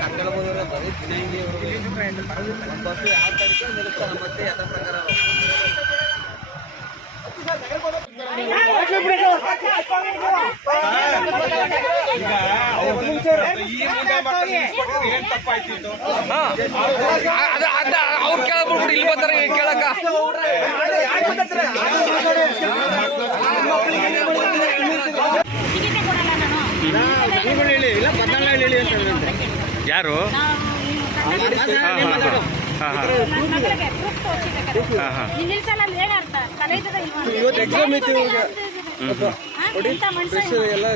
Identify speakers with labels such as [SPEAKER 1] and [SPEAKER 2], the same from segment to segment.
[SPEAKER 1] ಕರ್ಕೊಂಡು ಬರೀ ದಿನ ಹಿಂಗೆ ಒಂದು ಬಸ್ ಯಾವ ಕಡೆಗೆ ನಿಲ್ಲಿಸ್ತಾರೆ ಮತ್ತೆ ಯಥ ಪ್ರಕಾರ
[SPEAKER 2] ಅವ್ರು ಕೇಳ್ಬಿಡ್ಬಿಡಿ ಇಲ್ಲಿ ಬರ್ತಾರೆ ಕೇಳಕ್ಕ
[SPEAKER 3] ಇದ್ದೀವಿ
[SPEAKER 1] ಇಲ್ಲ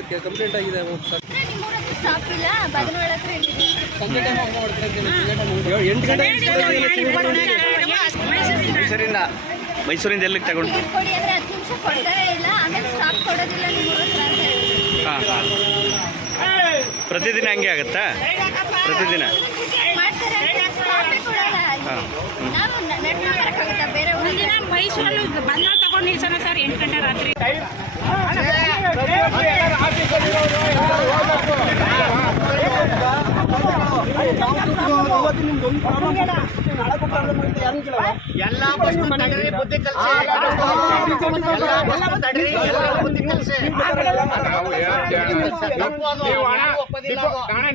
[SPEAKER 1] ಟೈಮ್ ಹಂಗೆ ಮಾಡ್ತಾ ಇದ್ದೀನಿ ಎಂಟು ಗಂಟೆ
[SPEAKER 4] ಮೈಸೂರಿಂದ ಮೈಸೂರಿಂದ ಎಲ್ಲಿಗೆ ತಗೊಂಡು
[SPEAKER 3] ಟಿಕೆಟ್ ಕೊಡಿ ಅಂದ್ರೆ ಹತ್ತು ನಿಮಿಷ ಕೊಡ್ತಾರೆ ಇಲ್ಲ ಆಮೇಲೆ ಸ್ಟಾಪ್ ಕೊಡೋದಿಲ್ಲ ನಿಮ್ಮ ಊರ ಹತ್ರ ಅಂತ ಹೇಳಿದ್ರು.
[SPEAKER 4] ಹಾಂ ಹಾಂ. ಪ್ರತಿದಿನ ಹಂಗೆ ಆಗುತ್ತಾ ಪ್ರತಿದಿನ. ಹಾಂ
[SPEAKER 5] ಮೈಸೂರಲ್ಲಿ ತಗೊಂಡು ನಿಲ್ಸೋಣ ಸರ್ ಎಂಟು ಗಂಟೆ ರಾತ್ರಿ
[SPEAKER 6] ಎಲ್ಲಾ ಬಸ್ ತಡ್ರಿ ಬುದ್ಧಿ ಕಲ್ಸಿ ಎಲ್ಲಾ ಬಸ್ ತಡ್ರಿ ಎಲ್ಲಾ ಬುದ್ಧಿ ಕಲ್ಸಿ કાણે